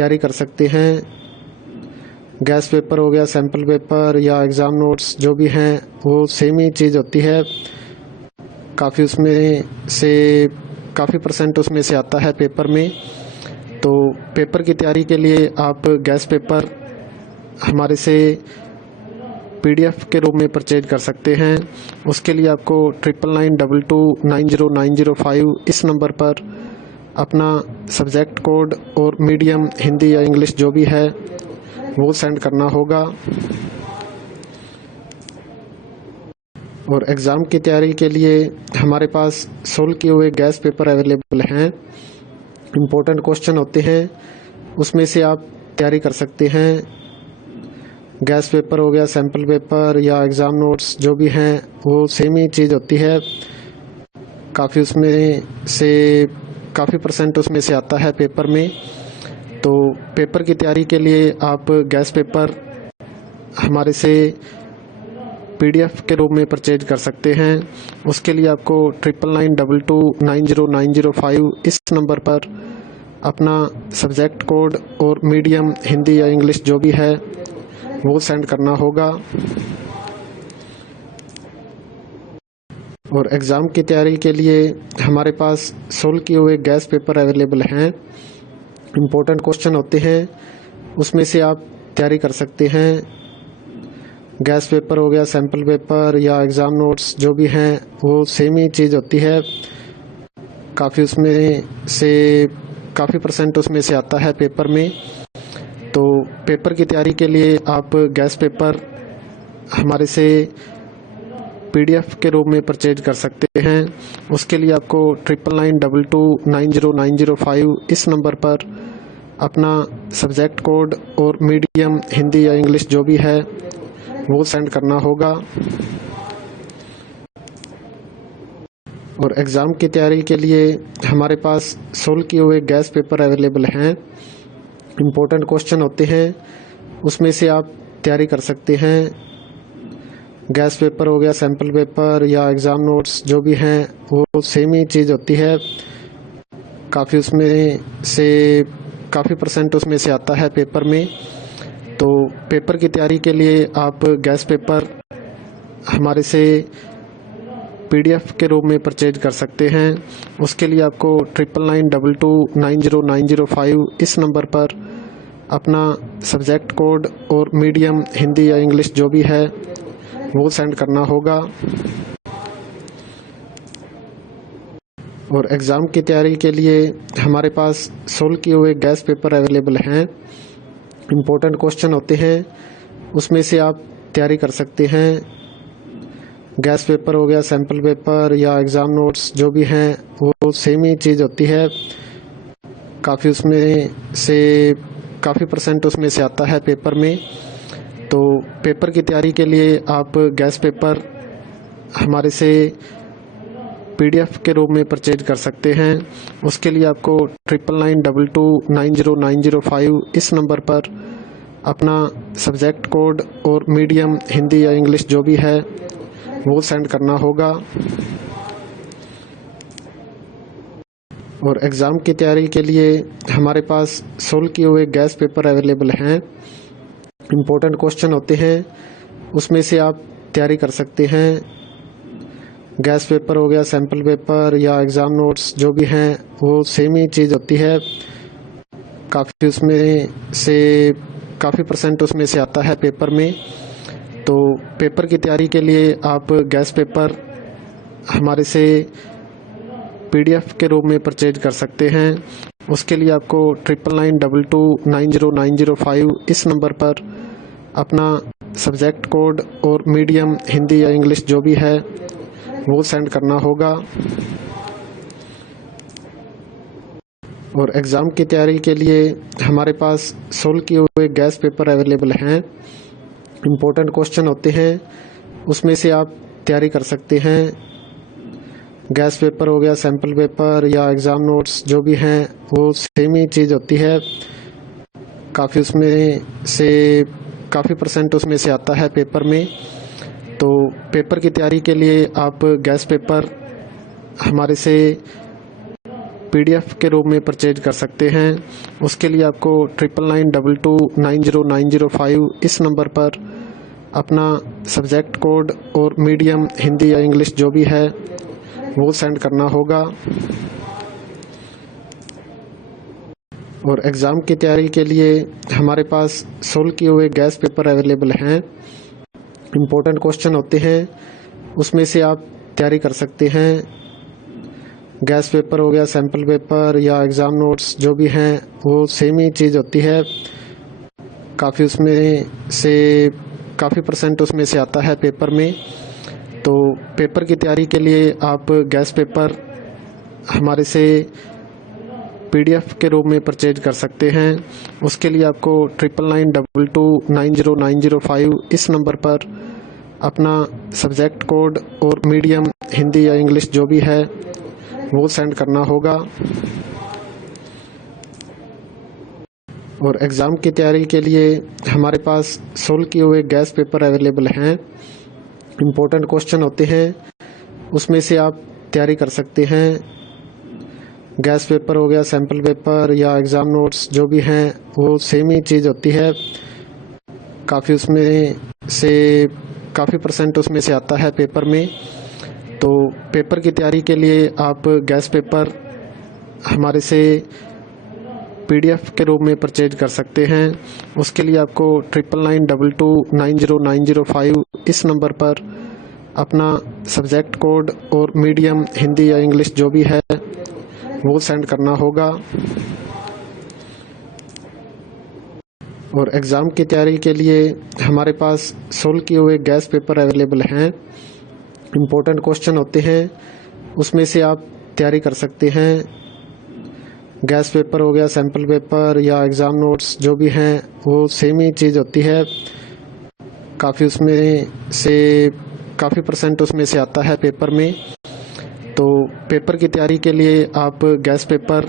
तैयारी कर सकते हैं। गैस पेपर हो गया, सैम्पल पेपर या एग्ज़ाम नोट्स जो भी हैं वो सेम ही चीज़ होती है। काफ़ी परसेंट उसमें से आता है पेपर में। तो पेपर की तैयारी के लिए आप गैस पेपर हमारे से PDF के रूप में परचेज कर सकते हैं। उसके लिए आपको 9992290905 इस नंबर पर अपना सब्जेक्ट कोड और मीडियम हिंदी या इंग्लिश जो भी है वो सेंड करना होगा। और एग्ज़ाम की तैयारी के लिए हमारे पास सोल्व किए हुए गैस पेपर अवेलेबल हैं। इम्पोर्टेंट क्वेश्चन होते हैं, उसमें से आप तैयारी कर सकते हैं। गैस पेपर हो गया, सैम्पल पेपर या एग्ज़ाम नोट्स जो भी हैं वो सेम ही चीज़ होती है। काफ़ी परसेंट उसमें से आता है पेपर में। तो पेपर की तैयारी के लिए आप गैस पेपर हमारे से PDF के रूप में परचेज कर सकते हैं। उसके लिए आपको 9992290905 इस नंबर पर अपना सब्जेक्ट कोड और मीडियम हिंदी या इंग्लिश जो भी है वो सेंड करना होगा। और एग्ज़ाम की तैयारी के लिए हमारे पास सोल्व किए हुए गैस पेपर अवेलेबल हैं। इम्पोर्टेंट क्वेश्चन होते हैं, उसमें से आप तैयारी कर सकते हैं। गैस पेपर हो गया, सैम्पल पेपर या एग्ज़ाम नोट्स जो भी हैं वो सेम ही चीज़ होती है। काफ़ी परसेंट उसमें से आता है पेपर में। तो पेपर की तैयारी के लिए आप गैस पेपर हमारे से PDF के रूप में परचेज कर सकते हैं। उसके लिए आपको 9992290905 इस नंबर पर अपना सब्जेक्ट कोड और मीडियम हिंदी या इंग्लिश जो भी है वो सेंड करना होगा। और एग्ज़ाम की तैयारी के लिए हमारे पास सोल्व किए हुए गैस पेपर अवेलेबल हैं। इम्पोर्टेंट क्वेश्चन होते हैं, उसमें से आप तैयारी कर सकते हैं। गैस पेपर हो गया, सैम्पल पेपर या एग्ज़ाम नोट्स जो भी हैं वो सेम ही चीज़ होती है। काफ़ी परसेंट उसमें से आता है पेपर में। तो पेपर की तैयारी के लिए आप गैस पेपर हमारे से PDF के रूप में परचेज कर सकते हैं। उसके लिए आपको 9992290905 इस नंबर पर अपना सब्जेक्ट कोड और मीडियम हिंदी या इंग्लिश जो भी है वो सेंड करना होगा। और एग्ज़ाम की तैयारी के लिए हमारे पास सोल्व किए हुए गैस पेपर अवेलेबल हैं। इम्पोर्टेंट क्वेश्चन होते हैं, उसमें से आप तैयारी कर सकते हैं। गैस पेपर हो गया, सैम्पल पेपर या एग्ज़ाम नोट्स जो भी हैं वो सेम ही चीज़ होती है। काफ़ी परसेंट उसमें से आता है पेपर में। तो पेपर की तैयारी के लिए आप गैस पेपर हमारे से PDF के रूप में परचेज कर सकते हैं। उसके लिए आपको 9992290905 इस नंबर पर अपना सब्जेक्ट कोड और मीडियम हिंदी या इंग्लिश जो भी है वो सेंड करना होगा। और एग्ज़ाम की तैयारी के लिए हमारे पास सोल्व किए हुए गैस पेपर अवेलेबल हैं। इम्पोर्टेंट क्वेश्चन होते हैं, उसमें से आप तैयारी कर सकते हैं। गैस पेपर हो गया, सैम्पल पेपर या एग्ज़ाम नोट्स जो भी हैं वो सेम ही चीज़ होती है। काफ़ी परसेंट उसमें से आता है पेपर में। तो पेपर की तैयारी के लिए आप गैस पेपर हमारे से PDF के रूप में परचेज कर सकते हैं। उसके लिए आपको 9992290905 इस नंबर पर अपना सब्जेक्ट कोड और मीडियम हिंदी या इंग्लिश जो भी है वो सेंड करना होगा। और एग्ज़ाम की तैयारी के लिए हमारे पास सोल्व किए हुए गैस पेपर अवेलेबल हैं। इम्पोर्टेंट क्वेश्चन होते हैं, उसमें से आप तैयारी कर सकते हैं। गैस पेपर हो गया, सैम्पल पेपर या एग्ज़ाम नोट्स जो भी हैं वो सेम ही चीज़ होती है। काफ़ी परसेंट उसमें से आता है पेपर में। तो पेपर की तैयारी के लिए आप गैस पेपर हमारे से PDF के रूप में परचेज कर सकते हैं। उसके लिए आपको 9992290905 इस नंबर पर अपना सब्जेक्ट कोड और मीडियम हिंदी या इंग्लिश जो भी है वो सेंड करना होगा। और एग्ज़ाम की तैयारी के लिए हमारे पास सोल्व किए हुए गैस पेपर अवेलेबल हैं। इम्पोर्टेंट क्वेश्चन होते हैं, उसमें से आप तैयारी कर सकते हैं। गैस पेपर हो गया, सैम्पल पेपर या एग्ज़ाम नोट्स जो भी हैं वो सेम ही चीज़ होती है। काफ़ी परसेंट उसमें से आता है पेपर में। तो पेपर की तैयारी के लिए आप गैस पेपर हमारे से PDF के रूप में परचेज कर सकते हैं। उसके लिए आपको 9992290905 इस नंबर पर अपना सब्जेक्ट कोड और मीडियम हिंदी या इंग्लिश जो भी है वो सेंड करना होगा। और एग्ज़ाम की तैयारी के लिए हमारे पास सोल्व किए हुए गैस पेपर अवेलेबल हैं। इम्पोर्टेंट क्वेश्चन होते हैं, उसमें से आप तैयारी कर सकते हैं। गैस पेपर हो गया, सैम्पल पेपर या एग्ज़ाम नोट्स जो भी हैं वो सेम ही चीज़ होती है। काफ़ी परसेंट उसमें से आता है पेपर में। तो पेपर की तैयारी के लिए आप गैस पेपर हमारे से PDF के रूप में परचेज कर सकते हैं। उसके लिए आपको 9992290905 इस नंबर पर अपना सब्जेक्ट कोड और मीडियम हिंदी या इंग्लिश जो भी है वो सेंड करना होगा। और एग्ज़ाम की तैयारी के लिए हमारे पास सोल्व किए हुए गैस पेपर अवेलेबल हैं। इम्पोर्टेंट क्वेश्चन होते हैं, उसमें से आप तैयारी कर सकते हैं। गैस पेपर हो गया, सैम्पल पेपर या एग्ज़ाम नोट्स जो भी हैं वो सेम ही चीज़ होती है। काफ़ी परसेंट उसमें से आता है पेपर में। तो पेपर की तैयारी के लिए आप गैस पेपर